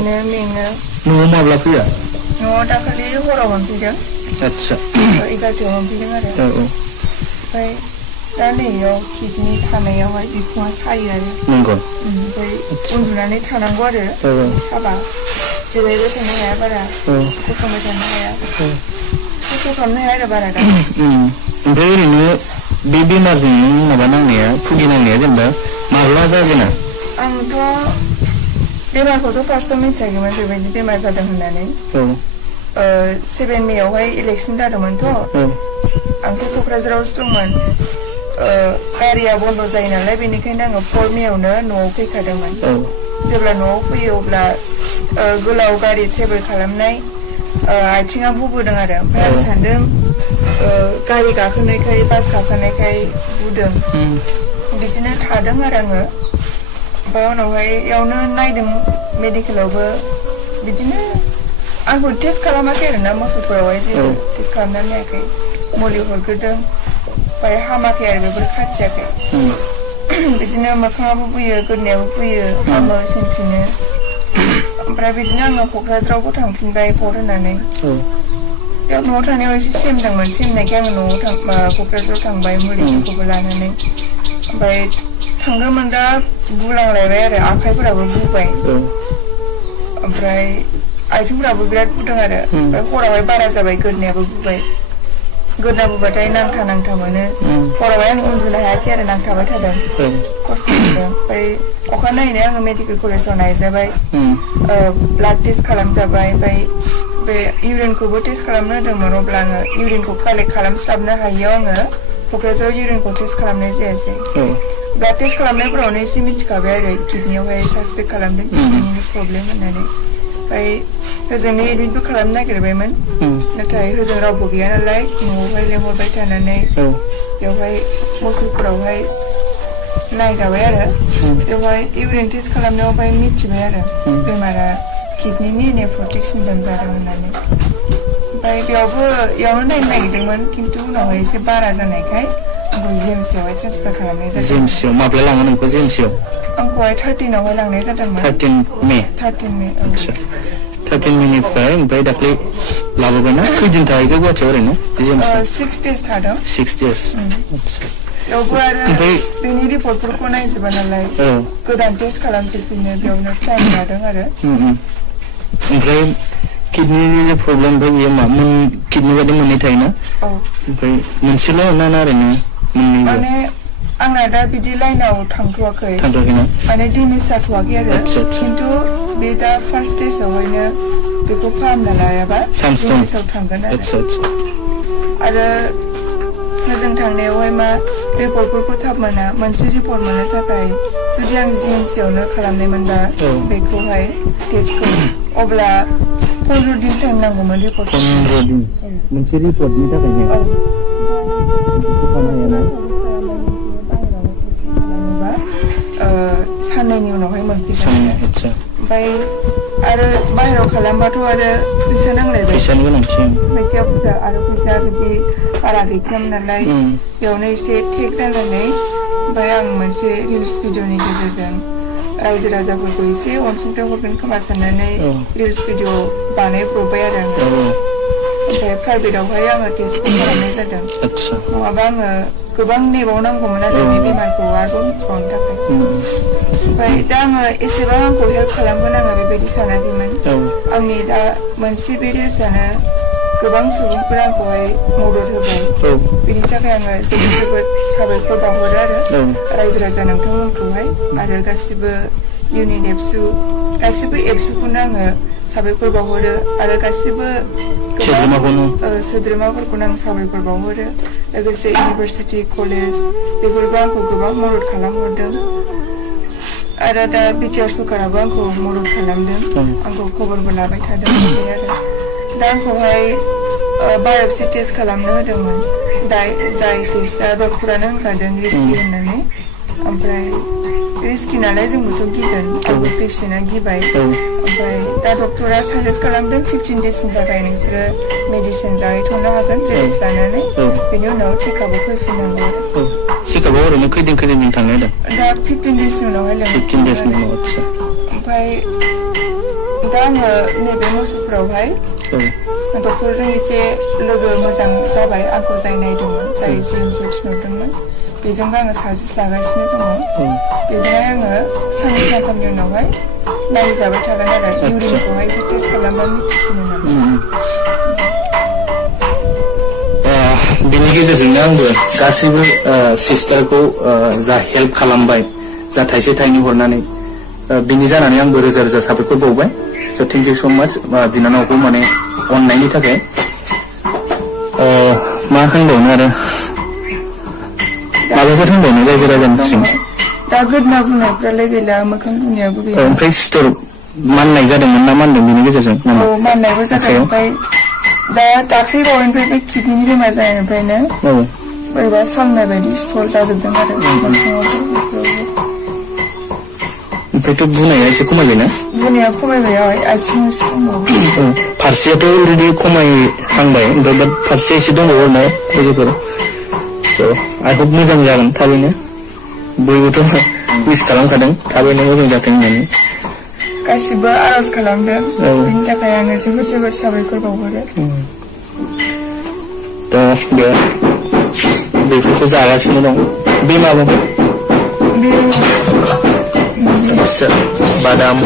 दसेनो मेङो न'आव माब्ला फैया न'आव दाखालि हराव मोनफैदों आच्छा 11टायाव मोनफैदों आरो ओमफ्राय दा नैयाव किडनि थानायावहाय बिखुङा सायो आरो नंगौ ओमफ्राय उन्दुनानै थानांगौ आरो साबा जिरायबाय थानो हाया बारा गसंबाय थानो हाया खस्थ' खालामनो हाया आरो बारा दा ओमफ्राय ओरैनो बे बेमारजों माबा नांनाया भुगिनांनाया जेनेबा माब्ला जाजेना आंथ' बेमारखौथ' फार्स्टआव मिथियाखैमोन बेबायदि बेमार जादों होननानै 7 मेआवहाय इलेक्सन जादोंमोनथ' आंथ' क'क्राझारावसो दंमोन गारिया बन्द' जायो नालाय बेनिखायनो आङो 4 मेआवनो न'आव फैखादोंमोन जेब्ला न'आव फैयो अब्ला गोलाव गारि ट्रेभेल खालामनाय आथिङा बुबोदों आरो ओमफ्राय आं सानदों गारि गाखोनायखाय बास गाखोनायखाय बुदों बिदिनो थादों आरो आङो ओमफ्राय उनावहाय इयावनो नायदों मेडिकेलावबो बिदिनो आंखौ टेस्ट खालामाखै आरोना मसलफोरावहाय जेबो टेस्ट खालामनानै नायाखै मुलि हरग्रोदों ओमफ्राय हामाखै आरो बेफोर खाथियाखै बिदिनो मोखाङाबो बुयो गोदोनायाबो बुयो हामो सेनफिनो ओमफ्राय बिदिनो आङो क'क्राझारावबो थांफिनबाय भट होनानै बेयाव न'आव थानायाव एसे सेमदोंमोन सेमनायखाय आङो न'आव क'क्राझाराव थांबाय मुलिफोरखौबो लानानै ओमफ्राय थांदोंमोन दा बुलांलायबाय आरो आखाइफोराबो बुबाय ओमफ्राय आथिंफोराबो बिराद बुदों आरो ओमफ्राय हरावहाय बारा जाबाय गोदोनायाबो बुबाय गोदोना बुबाथाय नांथा नांथा मोनो हरावहाय आं उन्दुनो हायाखै आरो नांथाबाय थादों खस्थ' मोनदों ओमफ्राय अखानायैनो आङो मेडिकेल कलेजाव नायजाबाय ब्लाड टेस्ट खालामजाबाय ओमफ्राय बे इउरिनखौबो टेस्ट खालामनो होदोंमोन अब्ला आङो इउरिनखौ कालेक्ट खालामस्लाबनो हायियाव आङो क'क्राझाराव इउरिनखौ टेस्ट खालामनाय जायासै ब्लाड टेस्ट खालामनायफोरावनो एसे मिथिखाबाय आरो किडनियावहाय सासपेक्ट खालामदों किडनिनि प्रब्लेम होननानै ओमफ्राय होजोंनो एडमिटबो खालामनो नागिरबायमोन नाथाय होजों रावबो गैया नालाय न'आवहाय लेंहरबाय थानानै बेवहाय मसलफोरावहाय नायजाबाय आरो बेवहाय इउरिन टेस्ट खालामनायाव ओमफ्राय मिथिबाय आरो बेमारा किडनिनि नेफ्रटिक सिन्ड्रम जादों होननानै ओमफ्राय बेयावनो नायनो नागिरदोंमोन खिन्थु उनावहाय एसे बारा जानायखाय आंखौ जिएमसियावहाय ट्रेन्सफार खालामनाय जादों जिएमसियाव माब्ला लाङो नोंखौ जिएमसियाव आंखौहाय 13आवहाय लांनाय जादोंमोन 13 मे आच्छा 13 मेनिफ्राय ओमफ्राय दाख्लै लाबोबायना खैदिन थाहैखो गुवाहाटियाव ओरैनो 6 days थादों 6 days आच्छा बेयावबो आरो बेनि रिपर्टफोरखौ नायजोबा नालाय गोदान टेस्ट खालामजोबफिनो बेयावनो टाइम लादों आरो ओमफ्राय किडनिनि जे प्रब्लेम ओमफ्राय बेयो मा किडनि बायदि मोननै थायोना ओमफ्राय मोनसेल' ना ओरैनो माने आंना दा बिदि लाइनाव थांथ'वाखै माने डेमेज जाथ'वाखै आरो खिन्थु बे दा फार्स्ट स्टेजआवहायनो बेखौ फाहामना लायाबा डेमेजाव थांगोन आरो जों थांनायावहाय मा रिपर्टफोरखौ थाब मोना मोनसे रिपर्ट मोननो थाखाय जुदि आं जिएमसियावनो खालामनायमोनबा बेखौहाय टेस्टखौ अब्ला 15 दिन टाइम नांगौमोन रिपर्ट 15 दिन मोनसे रिपर्टनि थाखायनो साननैनि उनावहाय मोनफैगोन ओमफ्राय आरो बाहेरायाव खालामबाथ' आरो फैसा नांलायबाय फैसानि गोनांथि फैसा बुरजा आरो फैसा बिदि बारा गैखायामोन नालाय बेयावनो एसे टेक जानानै ओमफ्राय आं मोनसे रिल्स भिडिअनि गेजेरजों रायजो राजाफोरखौ एसे अनसुंथाइ हरगोन खोमा साननानै रिल्स भिडिअ बानायब्रबबाय आरो आङो ओमफ्राय प्राइभेटावहाय आङो टेस्टखौ खालामनाय जादों नङाबा आङो गोबां नेबावनांगौमोन आरो बे बेमारखौ आरोबाव मिथिबावनो थाखाय ओमफ्राय दा आङो एसेबां आंखौ हेल्प खालामगोन आङो बेबायदि सानाखैमोन आंनि दा मोनसे बे रिल्सआनो गोबां सुबुंफोरा आंखौहाय मदद होबाय बेनि थाखाय आङो जोबोद जोबोद साबायखर बावहरो आरो रायजो राजा नोंथांमोनखौहाय आरो गासिबो इउनिट गासिबो एबसुखौनो आङो साबायखर बावहरो आरो गासिबो सोद्रोमाफोरखौनो आं साबायखर बावहरो लोगोसे इउनिभारसिटि कलेज बेफोरबो आंखौ गोबां मदद खालामहरदों आरो दा बिटिआर सरकाराबो आंखौ मदद खालामदों आंखौ खबरबो लाबाय थादों आरो दा आंखौहाय बाय'प्सि टेस्ट खालामनो होदोंमोन जाय टेस्टआ डक्टरानो होनखादों रिस्कि होननानै ओमफ्राय रिस्कि नालाय जोंबोथ' गिगोन आंबो पेशेन्टआ गिबाय ओमफ्राय दा डक्टरा साजेस्ट खालामदों 15 डेजनि थाखाय नोंसोरो मेडिसिन जाहैथ'नो हागोन रेस्ट लानानै बेनि उनाव चेकआपआव फैफिननांगौ आरो चेकआपआव ओरैनो खैदिन थांनो होदों दा 15 डेजनि उनावहाय 15 डेजनि उनाव आच्छा ओमफ्राय दा आङो नैबे मोसौफोरावहाय डक्टरजों एसे लोगो मोजां जाबाय आंखौ जाय नायदोंमोन जाय जिएमसि थिनहरदोंमोन बेजोंबो आङो साजेस्ट लागासिनो दङ बेजोंहाय आङो साननै सानथामनि उनावहाय नायजाबाय थागोन आरो इउरिनखौहाय जे टेस्ट खालामबा मिथिसिनो नालाय बिनि गेजेरजोंनो आंबो गासैबो सिस्टारखौ जा हेल्प खालामबाय जा थाइसे थाइनै हरनानै बिनि जानानै आंबो रोजा रोजा साबायखर बावबाय स' थेंक इउ स' माच बिनानावखौ माने अननायनि थाखाय मा होनबावनो आरो माबाफोर होनबावनो रायजो राजानिसिम दा गोदना बुंनायफ्रालाय गैला मोखां बुंनायाबो गैला ओमफ्राय सिथर माननाय जादोंमोन ना मानदों बिनि गेजेरजों औ माननायबो जादों ओमफ्राय दा दाख्लै बावैनिफ्राय बे किडनिनि बेमार जानायनिफ्रायनो बोरैबा सालनाय बायदि सिथर जाजोबदों आरो ओमफ्रायथ' बुनाया एसे खमायबायना बुनाया खमायबाय आथिङावसो दंबावो फारसेयाथ' अलरेडि खमायहांबाय ओमफ्राय दा फारसे एसे दंबावो आरोना लोगोफोर स' आइ हप मोजां जागोन थाबैनो बयबोथ' उइस खालामखादों थाबैनो मोजां जाथों होननानै गासिबो आर'ज खालामदों बेनि थाखाय आङो जोबोद जोबोद साबायखर बावहरो दा बेफोरखौ जागासिनो दं बे माबा बे बादाम